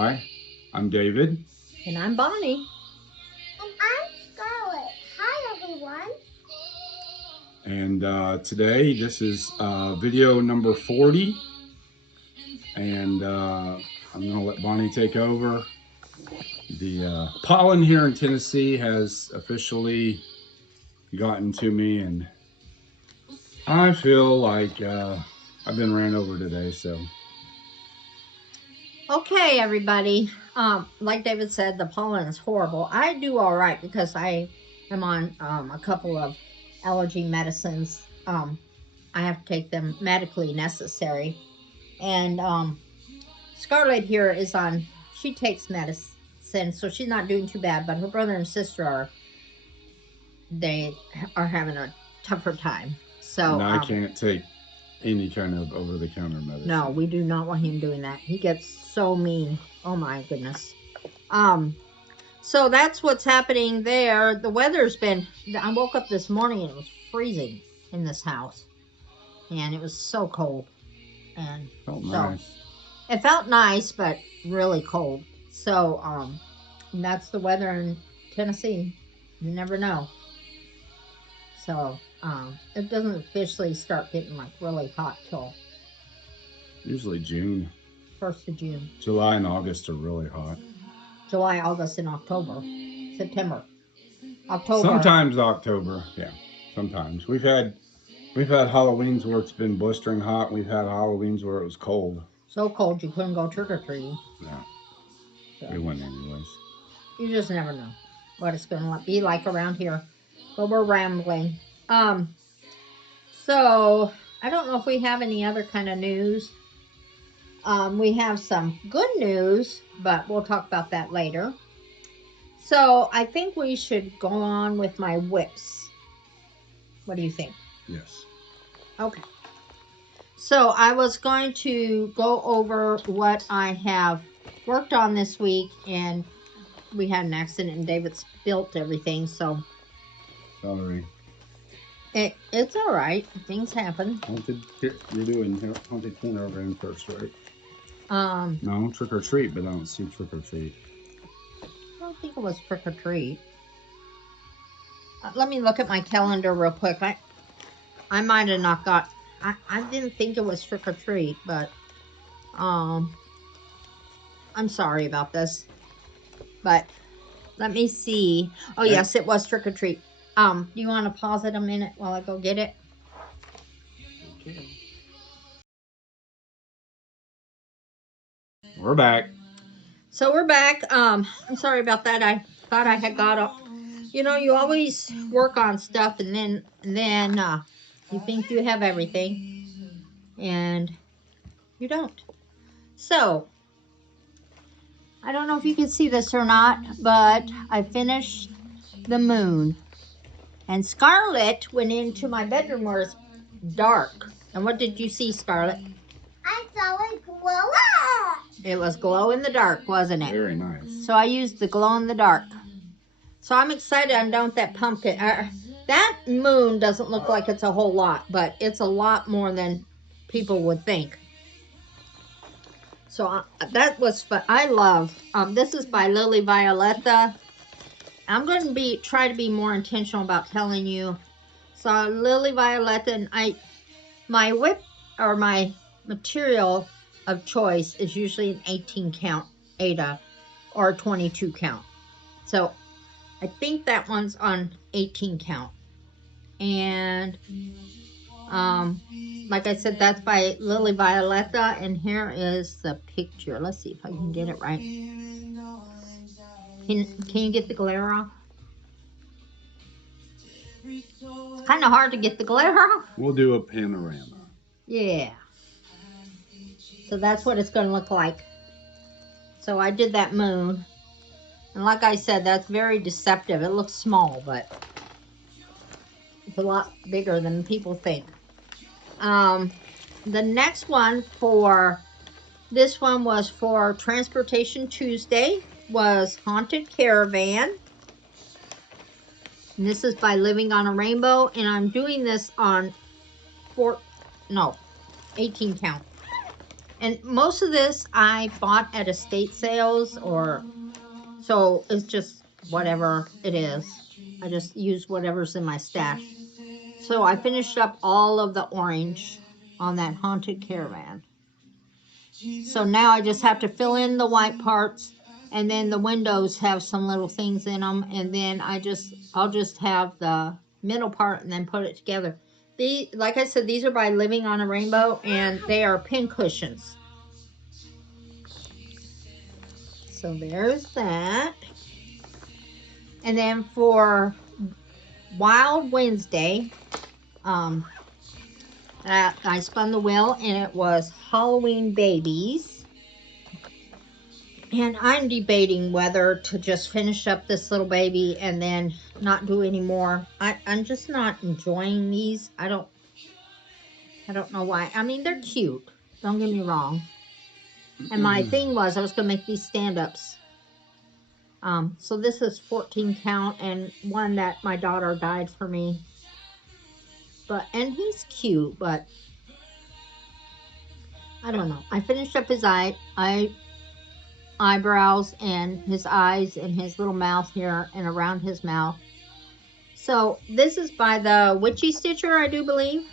Hi, I'm David. And I'm Bonnie. And I'm Scarlett. Hi, everyone. And today, this is video number 40. And I'm going to let Bonnie take over. The pollen here in Tennessee has officially gotten to me, and I feel like I've been ran over today. So, Okay, everybody. Like David said, the pollen is horrible. I do all right because I am on a couple of allergy medicines. I have to take them medically necessary. And Scarlett here is on, she takes medicine, so she's not doing too bad. But her brother and sister they are having a tougher time. So and I can't take any kind of over-the-counter medicine. No, we do not want him doing that. He gets so mean. Oh my goodness. So that's what's happening there. The weather's been, I woke up this morning and it was freezing in this house. And it was so cold. And felt nice. It felt nice, but really cold. So that's the weather in Tennessee. You never know. So it doesn't officially start getting like really hot till Usually June. 1st of June. July and August are really hot. July, August, and October. September. October. Sometimes October, yeah. Sometimes. We've had Halloweens where it's been blistering hot. We've had Halloweens where it was cold. So cold you couldn't go trick-or-treating. Yeah. So, We went anyways. you just never know what it's going to be like around here. But we're rambling. So, I don't know if we have any other kind of news. We have some good news, but we'll talk about that later. So, I think we should go on with my whips. What do you think? Yes. Okay. So, I was going to go over what I have worked on this week, and we had an accident, and David spilt everything, so Sorry. it's all right. Things happen. You're doing haunted corner over in first, right? No, trick or treat, but I don't see trick or treat. I don't think it was trick or treat. Let me look at my calendar real quick. I might have not got. I didn't think it was trick or treat, but I'm sorry about this. But let me see. Oh yes, it was trick or treat. Do you want to pause it a minute while I go get it? Okay. We're back. So we're back. I'm sorry about that. I thought I had got up. You know, you always work on stuff and then you think you have everything and you don't. So, I don't know if you can see this or not, but I finished the moon. And Scarlett went into my bedroom where it's dark. And what did you see, Scarlett? I saw it glow up. It was glow in the dark, wasn't it? Very nice. So I used the glow in the dark. So I'm excited I'm done with that pumpkin. That moon doesn't look like it's a whole lot, but it's a lot more than people would think. So that was fun. I love, this is by Lily Violetta. I'm going to try to be more intentional about telling you. So Lily Violetta, and my whip or my material of choice is usually an 18 count Ada or a 22 count. So I think that one's on 18 count. And like I said, that's by Lily Violetta, and here is the picture. Let's see if I can get it right. Can you get the glare off? It's kind of hard to get the glare off. We'll do a panorama. Yeah. So that's what it's going to look like. So I did that moon. And like I said, that's very deceptive. It looks small, but it's a lot bigger than people think. The next one this one was for Transportation Tuesday, was Haunted Caravan. And this is by Living on a Rainbow. And I'm doing this on 18 count. And most of this I bought at estate sales, or so it's just whatever it is. I just use whatever's in my stash. So I finished up all of the orange on that Haunted Caravan. So now I just have to fill in the white parts, and then the windows have some little things in them, and then I'll just have the middle part and then put it together. Like I said, these are by Living on a Rainbow, and they are pin cushions. So there's that. And then for Wild Wednesday, I spun the wheel, and it was Halloween babies. And I'm debating whether to just finish up this little baby and then not do any more. I'm just not enjoying these. I don't know why. I mean, they're cute. Don't get me wrong. And my thing was I was going to make these stand-ups. So this is 14 count, and one that my daughter dyed for me. And he's cute, but I don't know. I finished up his eyebrows and his eyes and his little mouth here and around his mouth. So this is by the Witchy Stitcher, I do believe.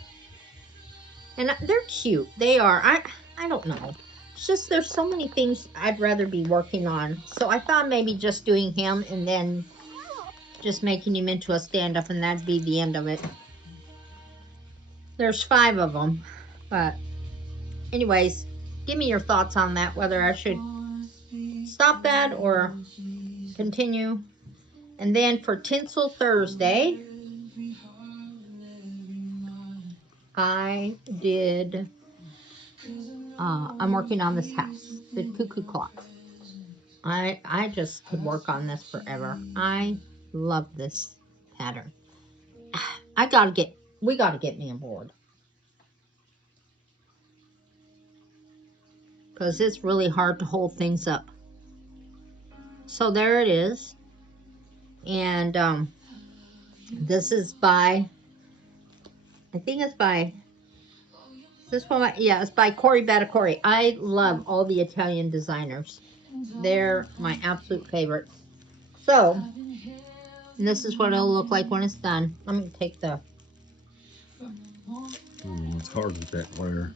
And they're cute. They are. I don't know. It's just there's so many things I'd rather be working on. So I thought maybe just doing him and then just making him into a stand-up, and that'd be the end of it. There's 5 of them. But anyways, give me your thoughts on that, whether I should stop that or continue. And then for Tinsel Thursday, I did, I'm working on this house, the cuckoo clock. I just could work on this forever. I love this pattern. We gotta get me on board. Because it's really hard to hold things up. So there it is. And this is by, I think it's by, this one, yeah, it's by Corey Badacore. I love all the Italian designers. They're my absolute favorite. So, this is what it'll look like when it's done. Let me take the... it's hard with that glare.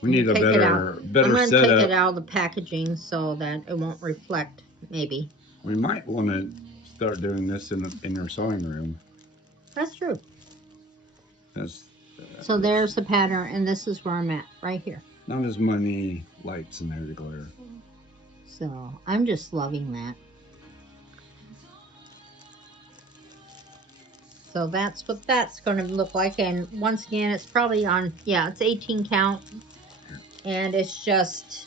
We need a better I'm going to setup. take it out of the packaging so that it won't reflect, maybe. We might want to start doing this in your sewing room. That's true. So there's the pattern, and this is where I'm at, right here. Not as many lights in there to glare. So I'm just loving that. So that's what that's going to look like. And once again, it's probably on, yeah, it's 18 count. And it's just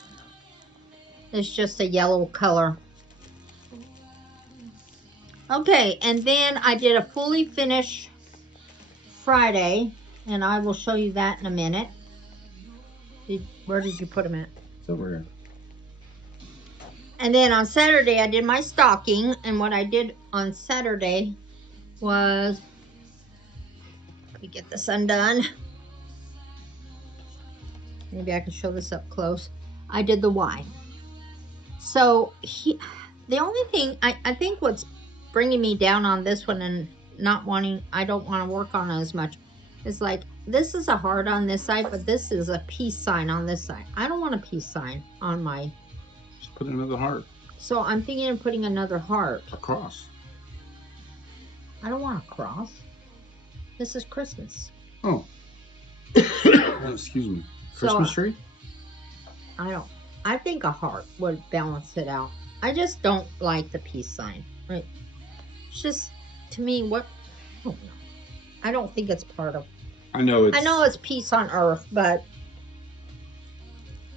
a yellow color. Okay, and then I did a fully finished Friday, and I will show you that in a minute. Where did you put them at? It's over here. And then on Saturday, I did my stocking, and what I did on Saturday was, let me get this undone. Maybe I can show this up close. I did the Y. So the only thing, I think what's bringing me down on this one and not wanting, I don't want to work on it as much, is like, this is a heart on this side, but this is a peace sign on this side. I don't want a peace sign on my... Just put another heart. So I'm thinking of putting another heart. A cross. I don't want a cross. This is Christmas. Oh. Oh, excuse me. Christmas tree? I think a heart would balance it out. I just don't like the peace sign. Right? It's just, to me, what? I don't know. I don't think it's part of... I know it's peace on earth, but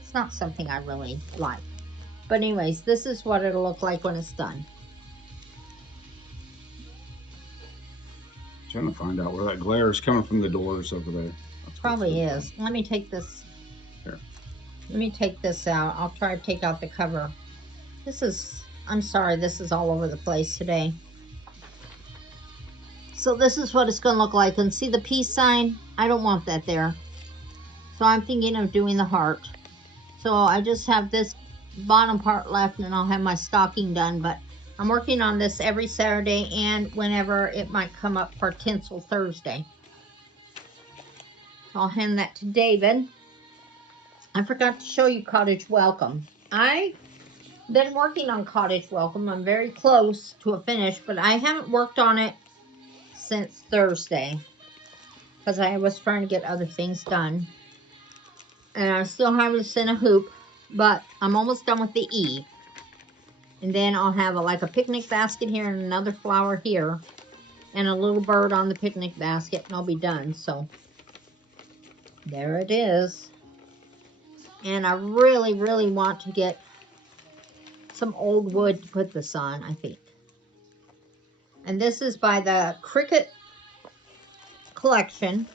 it's not something I really like. But anyways, this is what it'll look like when it's done. Trying to find out where that glare is coming from the doors over there. Probably is. Let me take this. Here. Let me take this out. I'll try to take out the cover. This is, I'm sorry, this is all over the place today. So this is what it's going to look like. And see the peace sign? I don't want that there. So I'm thinking of doing the heart. So I just have this bottom part left and I'll have my stocking done. But I'm working on this every Saturday and whenever it might come up for Tinsel Thursday. So I'll hand that to David. I forgot to show you Cottage Welcome. I've been working on Cottage Welcome. I'm very close to a finish, but I haven't worked on it since Thursday because I was trying to get other things done. And I still haven't sent a hoop, but I'm almost done with the E. And then I'll have like a picnic basket here and another flower here and a little bird on the picnic basket and I'll be done. So there it is. And I really, really want to get some old wood to put this on, I think. And this is by the Cricket Collection,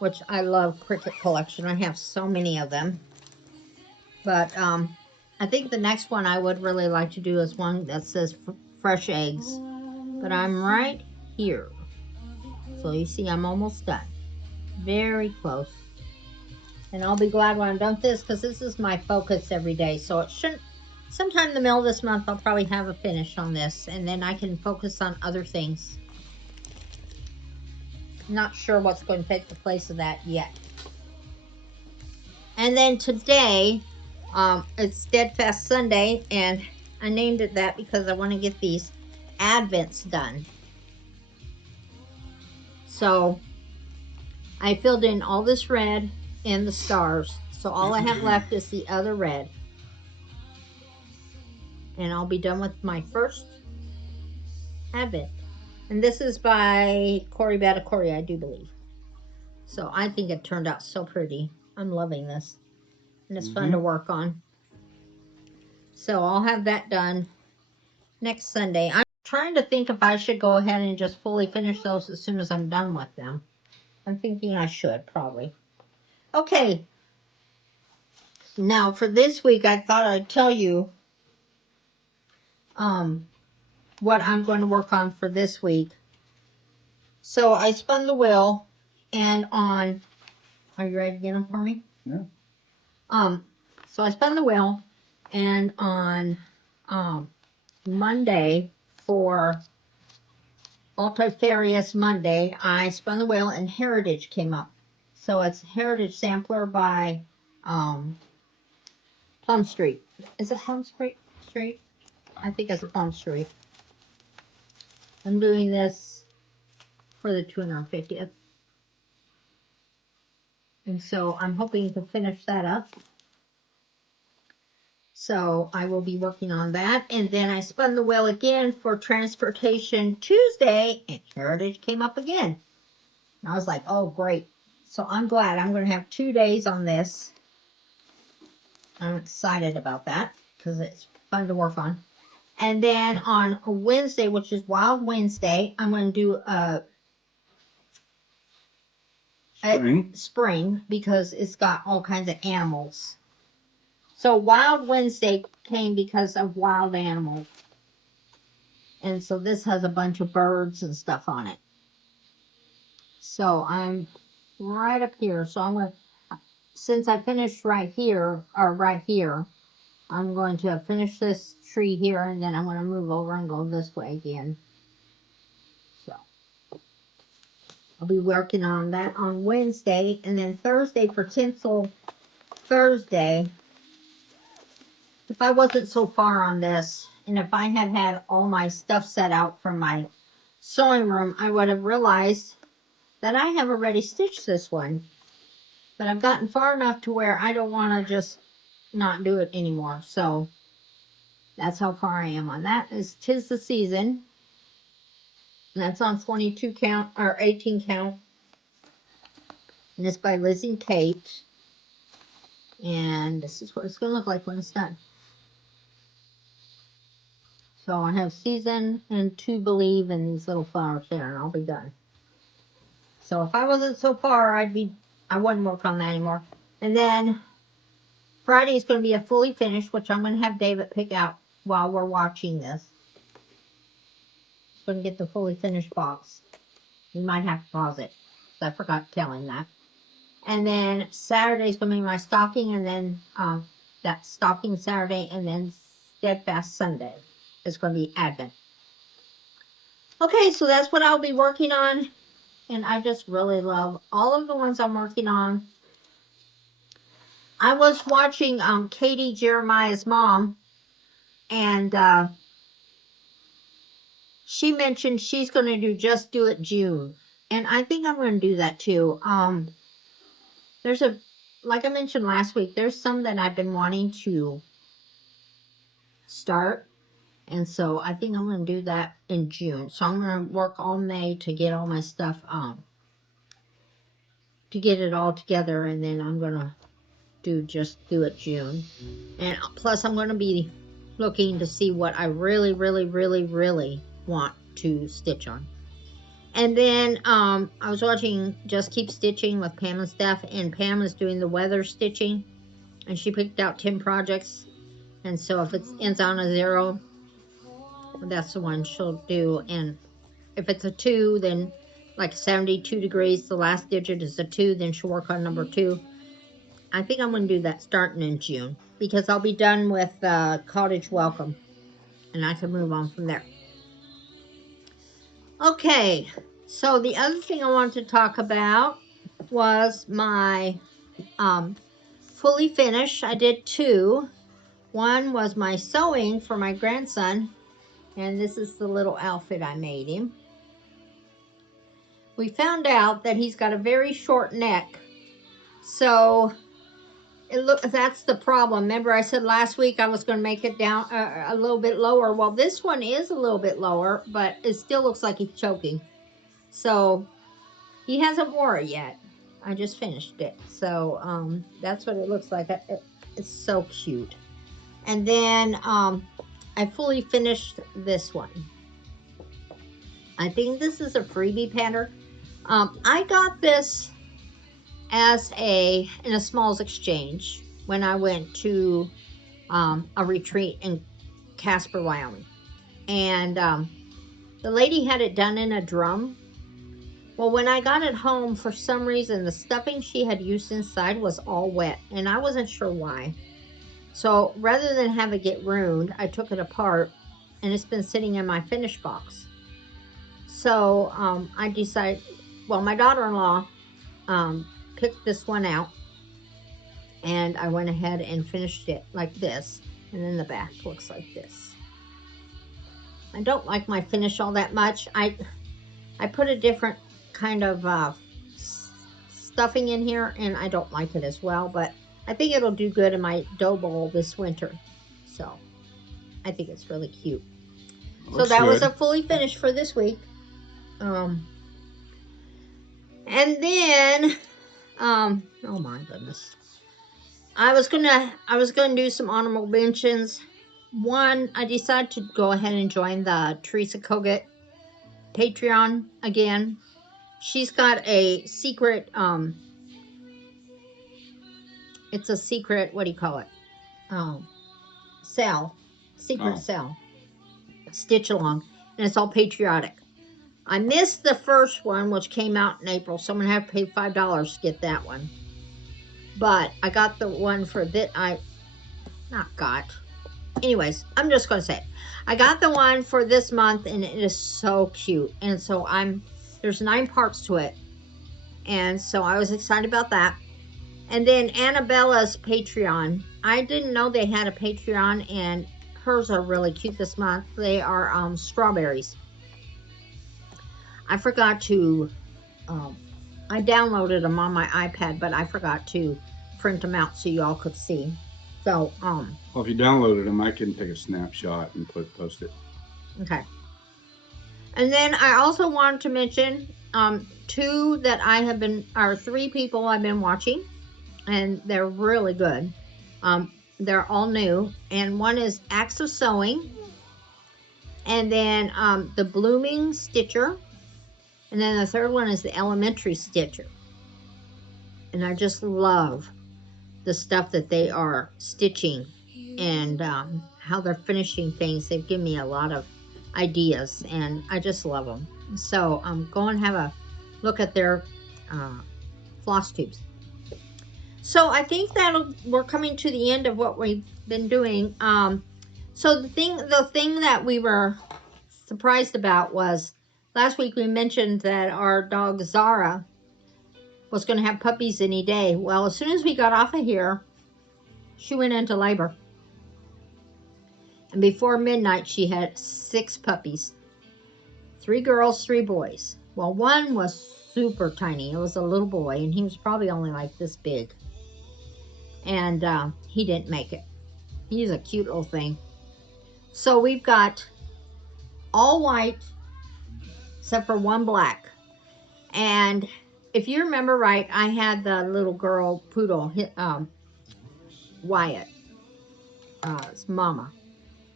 which I love Cricket Collection. I have so many of them. But I think the next one I would really like to do is one that says fresh eggs. But I'm right here. So you see I'm almost done. Very close. And I'll be glad when I'm done with this because this is my focus every day. So it shouldn't, sometime in the middle of this month I'll probably have a finish on this. And then I can focus on other things. Not sure what's going to take the place of that yet. And then today, it's Steadfast Sunday, and I named it that because I want to get these Advents done. So I filled in all this red and the stars. So all I have left is the other red. And I'll be done with my first Advent. And this is by Cory Batacory, I do believe. So I think it turned out so pretty. I'm loving this. And it's fun to work on. So I'll have that done next Sunday. I'm trying to think if I should go ahead and just fully finish those as soon as I'm done with them. I'm thinking I should, probably. Okay. Now, for this week, I thought I'd tell you what I'm going to work on for this week. So I spun the wheel, and on... Are you ready to get them for me? Yeah. So I spun the wheel, and on Monday, for Multifarious Monday, I spun the wheel and Heritage came up. So it's Heritage Sampler by Plum Street. Is it Plum Street? I think it's Plum Street. I'm doing this for the 250th. And so I'm hoping to finish that up. So I will be working on that. And then I spun the wheel again for Transportation Tuesday, and Heritage came up again. And I was like, oh, great. So I'm glad I'm going to have 2 days on this. I'm excited about that because it's fun to work on. And then on Wednesday, which is Wild Wednesday, I'm going to do a spring because it's got all kinds of animals. So Wild Wednesday came because of wild animals. And so this has a bunch of birds and stuff on it. So I'm right up here. So I'm going to, since I finished right here, I'm going to finish this tree here, and then I'm going to move over and go this way again. So I'll be working on that on Wednesday, and then Thursday for Tinsel Thursday. If I wasn't so far on this, and if I had had all my stuff set out from my sewing room, I would have realized that I have already stitched this one. But I've gotten far enough to where I don't want to just not do it anymore. So that's how far I am on that. Is 'Tis the Season. And that's on 22 count, or 18 count. And it's by Lizzie and Kate. And this is what it's going to look like when it's done. So I have Season and To Believe and these little flowers there, and I'll be done. So if I wasn't so far, I wouldn't work on that anymore. And then Friday is going to be a fully finished, which I'm going to have David pick out while we're watching this. He's going to get the fully finished box. We might have to pause it, because I forgot to tell him that. And then Saturday's going to be my stocking, and then that stocking Saturday, and then Steadfast Sunday is going to be Advent. Okay, so that's what I'll be working on, and I just really love all of the ones I'm working on. I was watching Katie Jeremiah's mom, and she mentioned she's going to do Just Do It June, and I think I'm going to do that too. There's like I mentioned last week, there's some that I've been wanting to start, and so I think I'm going to do that in June. So I'm going to work all May to get all my stuff to get it all together, and then I'm going to Just Do It June. And plus I'm going to be looking to see what I really, really, really, really want to stitch on. And then I was watching Just Keep Stitching with Pam and Steph, and Pam is doing the weather stitching, and she picked out 10 projects, and so if it ends on a 0, that's the one she'll do. And if it's a 2, then like 72 degrees, the last digit is a 2, then she'll work on number 2. I think I'm going to do that starting in June, because I'll be done with Cottage Welcome, and I can move on from there. Okay, so the other thing I wanted to talk about was my fully finished. I did 2. One was my sewing for my grandson, and this is the little outfit I made him. We found out that he's got a very short neck, so that's the problem. Remember I said last week I was going to make it down a little bit lower. Well, this one is a little bit lower, but it still looks like he's choking. So he hasn't worn it yet. I just finished it. So that's what it looks like. It's so cute. And then I fully finished this one. I think this is a freebie pattern. I got this as in a smalls exchange when I went to a retreat in Casper, Wyoming. And the lady had it done in a drum. Well, when I got it home, for some reason, the stuffing she had used inside was all wet, and I wasn't sure why. So rather than have it get ruined, I took it apart, and it's been sitting in my finish box. So I decided, well, my daughter-in-law picked this one out, and I went ahead and finished it like this, and then the back looks like this. I don't like my finish all that much. I put a different kind of stuffing in here, and I don't like it as well, but I think it'll do good in my dough bowl this winter. So I think it's really cute. So that was a fully finished for this week. And then oh my goodness, I was gonna do some honorable mentions. One, I decided to go ahead and join the Teresa Kogut Patreon again. She's got a secret it's a secret, what do you call it, cell, cell, stitch along, and it's all patriotic. I missed the first one, which came out in April, so I'm going to have to pay $5 to get that one. But I got the one for that anyways, I'm just going to say it. I got the one for this month, and it is so cute. And so there's 9 parts to it. And so I was excited about that. And then Annabella's Patreon. I didn't know they had a Patreon, and hers are really cute this month. They are strawberries. I forgot to, I downloaded them on my iPad, but I forgot to print them out so you all could see. So, well, if you downloaded them, I can take a snapshot and post it. Okay. And then I also wanted to mention 2 that I have been, or 3 people I've been watching, and they're really good. They're all new, and one is Acts of Sewing, and then the Blooming Stitcher, and then the third one is the Elementary Stitcher. And I just love the stuff that they are stitching and how they're finishing things. They've given me a lot of ideas, and I just love them. So go and have a look at their floss tubes. So I think we're coming to the end of what we've been doing. So the thing that we were surprised about was last week we mentioned that our dog Zara was going to have puppies any day. Well, as soon as we got off of here, she went into labor. And before midnight, she had 6 puppies. 3 girls, 3 boys. Well, one was super tiny. It was a little boy, and he was probably only like this big. And he didn't make it. He's a cute little thing. So we've got all white, except for one black. And if you remember right, I had the little girl poodle, Wyatt, his mama.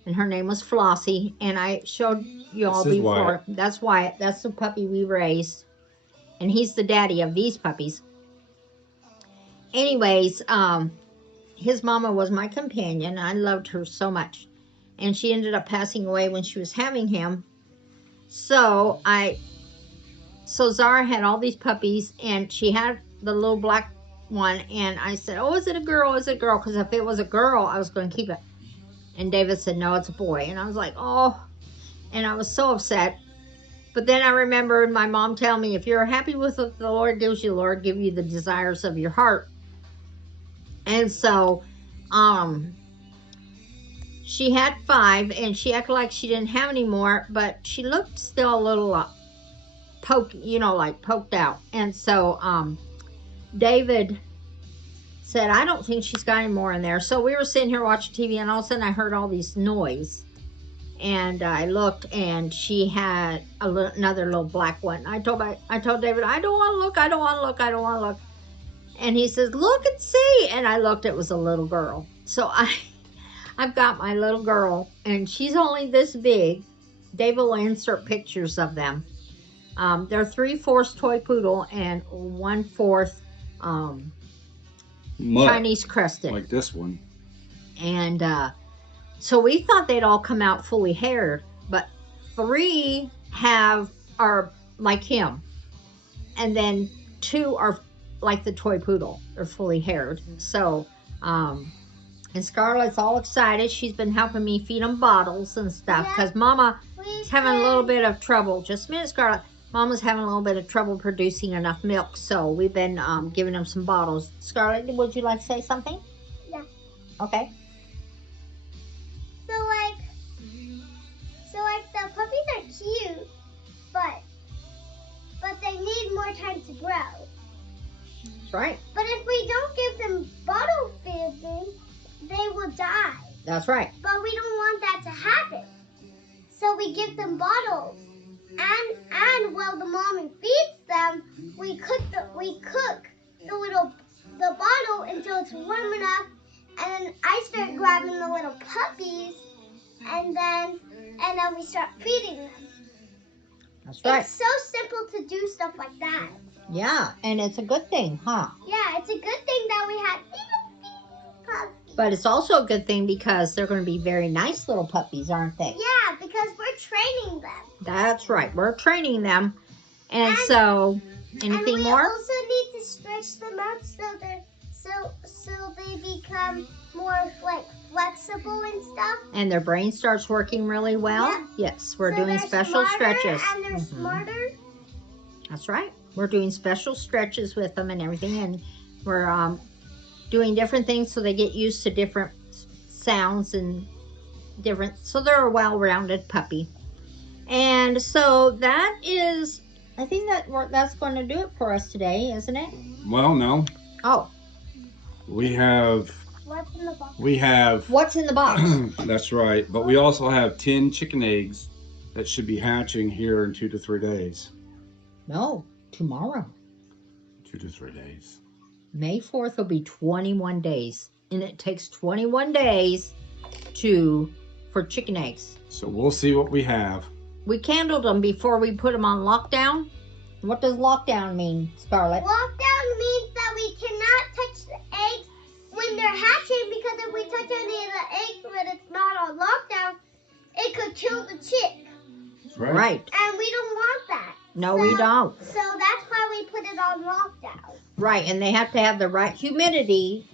And her name was Flossie, and I showed you all before. Wyatt. That's Wyatt. That's the puppy we raised, and he's the daddy of these puppies. Anyways, his mama was my companion. I loved her so much, and she ended up passing away when she was having him. So Zara had all these puppies, and she had the little black one, and I said, "Oh, is it a girl? Is it a girl?" Because if it was a girl, I was going to keep it. And David said, "No, it's a boy." And I was like, "Oh," and I was so upset. But then I remembered my mom telling me, if you're happy with what the Lord gives you, the Lord give you the desires of your heart. And so, she had 5, and she acted like she didn't have any more, but she looked still a little poked out. And so, David said, "I don't think she's got any more in there." So we were sitting here watching TV, and all of a sudden I heard all these noise, and I looked, and she had another little black one. I told David, "I don't want to look. I don't want to look. I don't want to look." And he says, "Look and see." And I looked. It was a little girl. So I've got my little girl, and she's only this big. David will insert pictures of them. They're 3/4 toy poodle and 1/4 Chinese crested, like this one. And so we thought they'd all come out fully haired, but 3 are like him, and then 2 are like the toy poodle. They're fully haired. So and Scarlett's all excited. She's been helping me feed them bottles and stuff because Mama is having a little bit of trouble. Just a minute, Scarlett. Mama's having a little bit of trouble producing enough milk, so we've been giving them some bottles. Scarlett, would you like to say something? Yeah. Okay. So the puppies are cute, but they need more time to grow. That's right. But if we don't give them bottle feeding, they will die. That's right. But we don't want that to happen. So we give them bottles. And while the mommy feeds them, we cook the bottle until it's warm enough, and then I start grabbing the little puppies, and then we start feeding them. That's right. It's so simple to do stuff like that. Yeah, and it's a good thing, huh? Yeah, it's a good thing that we had puppies. But it's also a good thing because they're going to be very nice little puppies, aren't they? Yeah, because we're training them. That's right. We're training them. And so, anything more? And we also need to stretch them out so they become more like flexible and stuff. And their brain starts working really well. Yeah. Yes, we're So doing they're special smarter stretches. And they're smarter. That's right. We're doing special stretches with them and everything, and we're doing different things so they get used to different sounds and different. So they're a well-rounded puppy. And so that is, I think that's going to do it for us today, isn't it? Well, no. Oh. We have. What's in the box? We have. What's in the box? That's right. But we also have 10 chicken eggs that should be hatching here in 2 to 3 days. No, tomorrow. 2 to 3 days. May 4th will be 21 days. And it takes 21 days for chicken eggs. So we'll see what we have. We candled them before we put them on lockdown. What does lockdown mean, Scarlett? Lockdown means that we cannot touch the eggs when they're hatching, because if we touch any of the eggs when it's not on lockdown, it could kill the chick. Right. And we don't want that. No, we don't. So that's why we put it on lockdown. Right, and they have to have the right humidity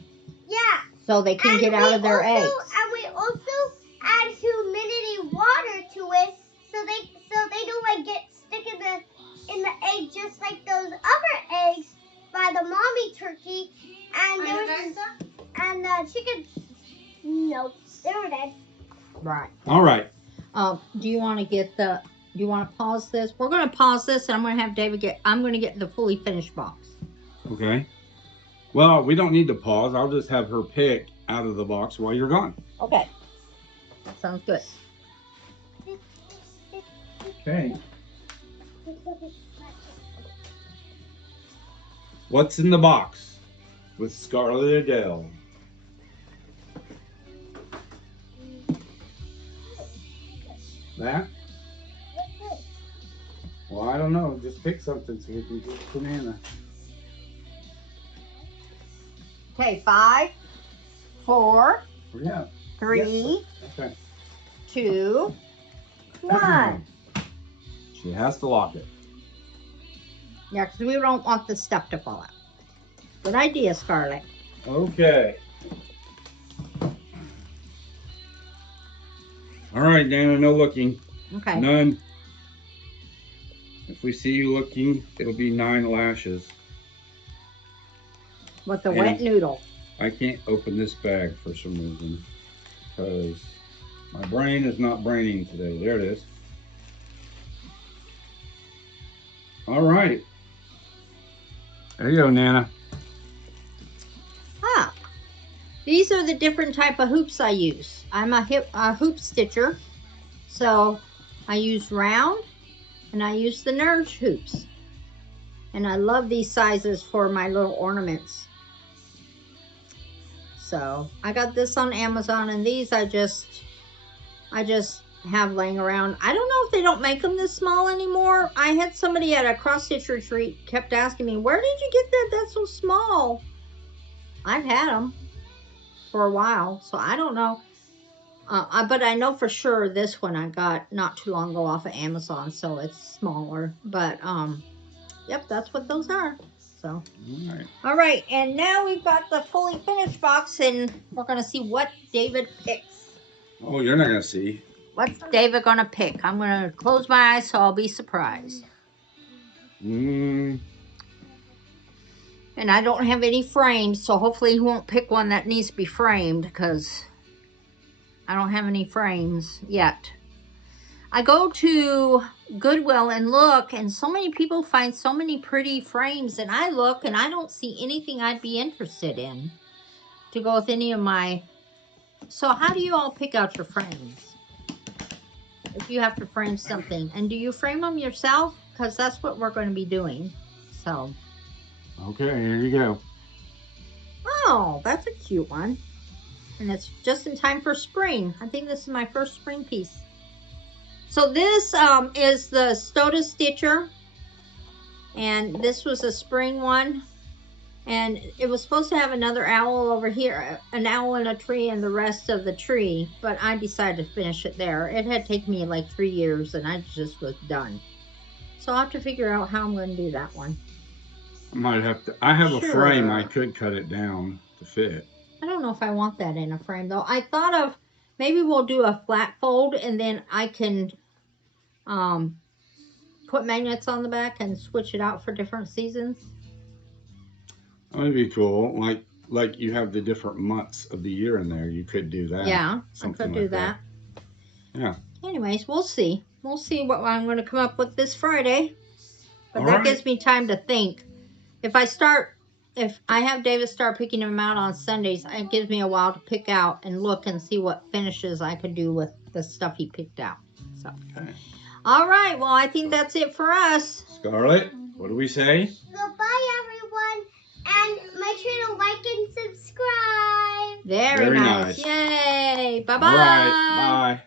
Yeah. so they can get out of their eggs. And we also add humidity water to it so they don't like get stick in the egg just like those other eggs by the mommy turkey. And the chickens, nope, they were dead. Right. All right. Do you want to pause this? We're going to pause this, and I'm going to have David I'm going to get the fully finished box. Okay. Well, we don't need to pause. I'll just have her pick out of the box while you're gone. Okay. That sounds good. Okay. What's in the box with Scarlet Adele? That? Well, I don't know. Just pick something so we can get banana. Okay, 5, 4, Yeah. 3, Okay. 2, 1. She has to lock it. Yeah, because we don't want the stuff to fall out. Good idea, Scarlet. Okay. All right, Dana, no looking. Okay. None. If we see you looking, it'll be 9 lashes. With the wet noodle. I can't open this bag for some reason because my brain is not braining today. There it is. All right. There you go, Nana. Ah, these are the different type of hoops I use. I'm a hoop stitcher, so I use round and I use the Nerge hoops. And I love these sizes for my little ornaments. So I got this on Amazon, and these I just have laying around. I don't know if they don't make them this small anymore. I had somebody at a cross stitch retreat kept asking me, where did you get that? That's so small. I've had them for a while, so I don't know. But I know for sure this one I got not too long ago off of Amazon, so it's smaller. But yep, that's what those are. So, all right, and now we've got the fully finished box, and we're gonna see what David picks. Oh, you're not gonna see. What's David gonna pick? I'm gonna close my eyes so I'll be surprised. And I don't have any frames, so hopefully he won't pick one that needs to be framed because I don't have any frames yet. I go to Goodwill and look, and so many people find so many pretty frames, and I look and I don't see anything I'd be interested in to go with any of my. So how do you all pick out your frames if you have to frame something? And do you frame them yourself? Because that's what we're going to be doing. So. Okay, here you go. Oh, that's a cute one. And it's just in time for spring. I think this is my first spring piece. So this is the Stoda Stitcher. And this was a spring one. And it was supposed to have another owl over here. An owl in a tree and the rest of the tree. But I decided to finish it there. It had taken me like 3 years and I just was done. So I'll have to figure out how I'm going to do that one. I might have to. I have a Sure. frame. I could cut it down to fit. I don't know if I want that in a frame though. I thought of maybe we'll do a flat fold and then I can put magnets on the back and switch it out for different seasons. That would be cool. Like you have the different months of the year in there. You could do that. Yeah, Something I could do like that. Yeah. Anyways, we'll see. We'll see what I'm going to come up with this Friday. But All that right. gives me time to think. If I have David start picking them out on Sundays, it gives me a while to pick out and look and see what finishes I could do with the stuff he picked out. So, Okay. all right. Well, I think that's it for us. Scarlet, what do we say? Goodbye, everyone, and make sure to like and subscribe. Very nice. Yay. Bye-bye. All right. Bye.